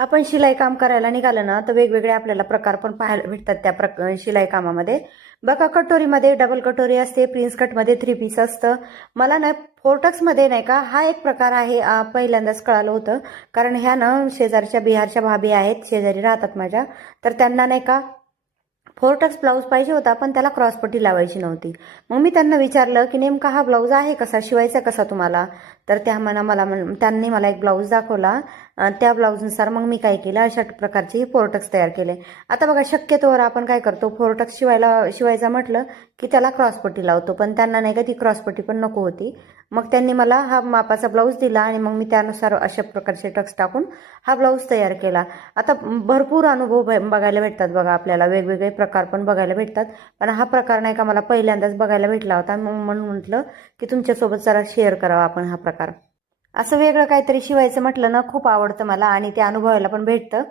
आपण शिलाई काम करायला निघालं ना तर वेगवेगळे आपल्याला प्रकार पण पाहायला भेटतात त्या शिलाई कामामध्ये. बघा, कटोरीमध्ये डबल कटोरी असते, प्रिन्स कटमध्ये 3 पीस असतं. मला ना फोर्टक्समध्ये नाही का हा एक प्रकार आहे, पहिल्यांदाच कळालं होतं. कारण ह्या ना शेजारच्या बिहारच्या भाभी आहेत, शेजारी राहतात माझ्या. तर त्यांना नाही का फोर्टक्स ब्लाऊज पाहिजे होता, पण त्याला क्रॉसपट्टी लावायची नव्हती. मग मी त्यांना विचारलं की नेमका हा ब्लाऊज आहे कसा, शिवायचा कसा तुम्हाला. तर त्यांनी मला एक ब्लाऊज दाखवला. त्या ब्लाऊजनुसार मग मी काय केलं, अशा प्रकारचे हे फोर्टक्स तयार केले. आता बघा, शक्यतोवर आपण काय करतो, फोर्टक्स शिवायचा म्हटलं की त्याला क्रॉसपट्टी लावतो, पण त्यांना नाही का ती क्रॉसपट्टी पण नको होती. मग त्यांनी मला हा मापाचा ब्लाऊज दिला आणि मग मी त्यानुसार अशा प्रकारचे टक्स टाकून हा ब्लाऊज तयार केला. आता भरपूर अनुभव बघायला भेटतात बघा आपल्याला, वेगवेगळे प्रकार पण बघायला भेटतात. पण हा प्रकार नाही का मला पहिल्यांदाच बघायला भेटला होता, मग म्हणून म्हटलं की तुमच्यासोबत जरा शेअर करावा आपण हा प्रकार. असं वेगळं काहीतरी शिवायचं म्हटलं ना खूप आवडतं मला आणि ते अनुभवायला पण भेटतं.